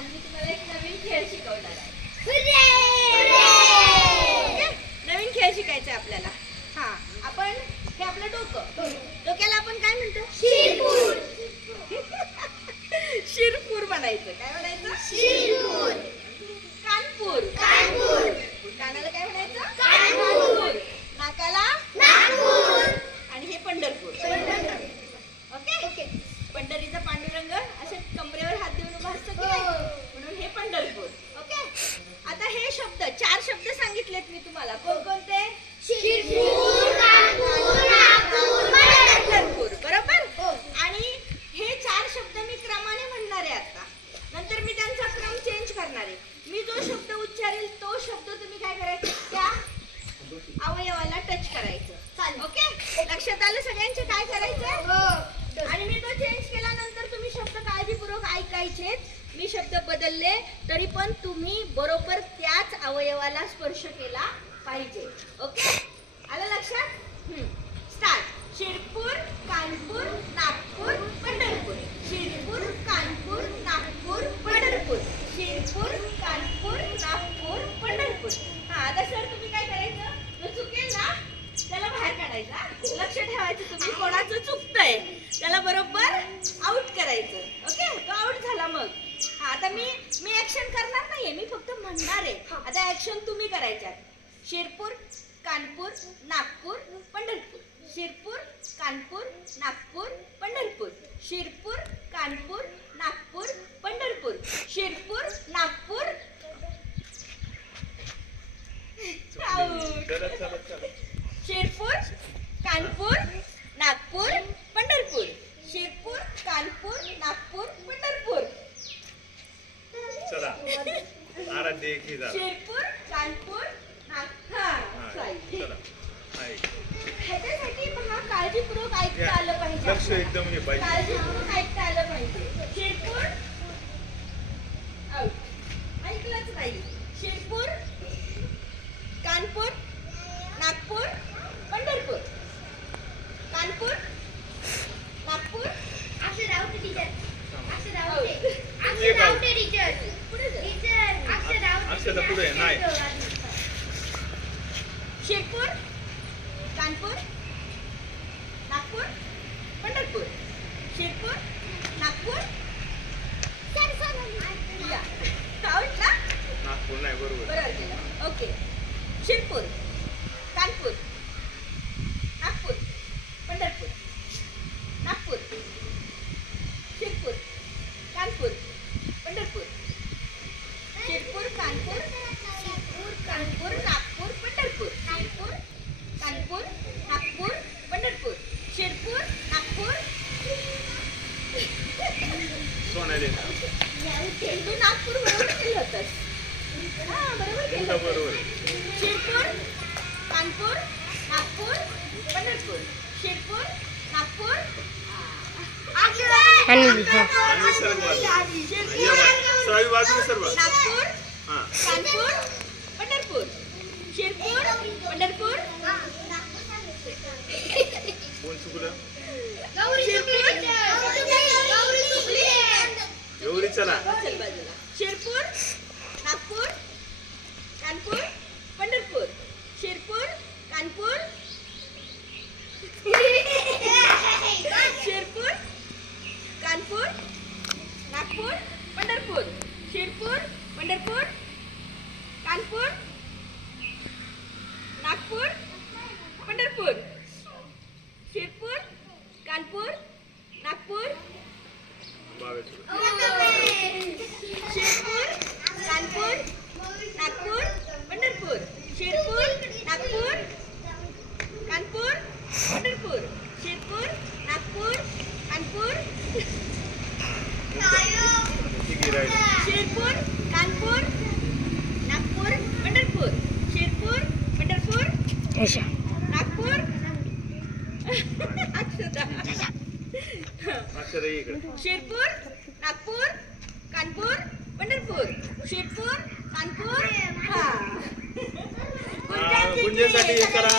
आज मी तुम्हाला एक नवीन खेळ शिकवणार आहे. नवीन खेळ शिकायचा आपल्याला. हा, आपण हे आपलं डोकं, डोक्याला आपण काय म्हणतो? शिरपूर. शिरपूर म्हणायचं. काय म्हणायचं? शिरपूर. कानपूर. कानपूर. कानाला काय म्हणायचं? कानपूर. नाकाला नागपूर. आणि हे पंढरपूर. Okay okay. पंढरीचा पांडुरंग असे कमरेवर हात देऊन उभा असतो की नाही, म्हणून हे पंढरपूर. ओके. आता हे शब्द, 4 शब्द सांगितलेत मी तुम्हाला. कोणकोणते? शिरपूर, कानपूर, नागपूर, पंढरपूर. बरोबर. आणि हे 4 शब्द मी क्रमाने म्हणणार आहे. आता नंतर मी त्यांचा क्रम चेंज करणार आहे. मी जो शब्द उच्चारेल तो शब्द तुम्ही काय करायचं? त्या अवयवाला टच करायचं. ओके. लक्षात आलं सगळ्यांचे? काय करायचं? आणि मी तो चेंज केल्यानंतर तुम्ही शब्द काळजीपूर्वक ऐकायचे. मी शब्द बदलले तरी पण तुम्ही बरोबर त्याच अवयवाला स्पर्श केला पाहिजे. ओके. आलं लक्षात? स्टार्ट. शिरपूर, कानपूर, नागपूर, पंढरपूर. शिरपूर, कानपूर, नागपूर, पंढरपूर. शिरपूर, कानपूर, नागपूर, पंढरपूर. हा, आता सर तुम्ही काय करायचं? जो चुकेल ना त्याला बाहेर काढायचं. लक्ष ठेवायचं तुम्ही कोणाचं चुकतंय त्याला बरोबर आउट करायचं. ओके. तो आउट झाला मग. हा, आता मी ऍक्शन करणार नाहीये, मी फक्त म्हणणार आहे. आता ऍक्शन तुम्ही करायच्यात. शिरपूर, कानपूर, नागपूर, पंढरपूर. शिरपूर, कानपूर, नागपूर, पंढरपूर. शिरपूर, कानपूर, नागपूर, पंढरपूर. शिरपूर, नागपूर. शिरपूर, कानपूर, नागपूर, पंढरपूर. शिरपूर, कानपूर, नागपूर, पंढरपूर. चला आराध्य एक ही झाला. शिरपूर, कानपूर, नागपूर. ह्याच्यासाठी पहा काळजीपूर्वक ऐकता आलं पाहिजे. लक्ष एकदम हे पाहिजे. काळजीपूर्वक ऐकता आलं पाहिजे. शिरपूर आउट. ऐकलंच नाही. शिरपूर, कानपूर, नागपूर, पंढरपूर. कानपूर, नागपूर. असे रावते टीचर. असे रावते. एक असे आउट. रावते टीचर. टीचर असे रावते. अक्षता पुढे नाही. शिरपूर, कानपूर, नागपूर, पंढरपूर. शिरपूर, नागपूर. या. आउट ना? नागपूर नाही बरोबर. बरोबर केलं. ओके. शिरपूर, कानपूर, नागपूर, पंढरपूर. नागपूर. शिरपूर, कानपूर, पंढरपूर. शिरपूर, कानपूर, कानपूर, नागपूर, पंढरपूर. शिरपूर, कानपूर, नागपूर, पंढरपूर. शिरपूर, नागपूर. सोनाली तू नागपूर बरोबर केलं होतंस. हा, बरोबर केलं होतं. बरोबर. शिरपूर, कानपूर, नागपूर, पंढरपूर. शिरपूर, नागपूर. नागपूर, कानपूर, पंढरपूर. शिरपूर, पंढरपूर. कोण चुकलं? एवढी चला. चल बाजूला. शिरपूर, नागपूर, कानपूर, पंढरपूर. शिरपूर, कानपूर. शिरपूर, कानपूर, नागपूर, पंढरपूर. शिरपूर, पंढरपूर, कानपूर, नागपूर, पंढरपूर. शिरपूर, कानपूर, नागपूर. शिरपूर, कानपूर, नागपूर, पंढरपूर. शिरपूर, नागपूर, कानपूर, पंढरपूर. शिरपूर, नागपूर, कानपूर. शिरपूर, कानपूर, नागपूर, पंढरपूर. शिरपूर, पंढरपूर, नागपूर. अक्षर इकडे. शिरपूर, नागपूर, कानपूर, पंढरपूर. शिरपूर, कानपूर. हा. गुंजेसाठी करा.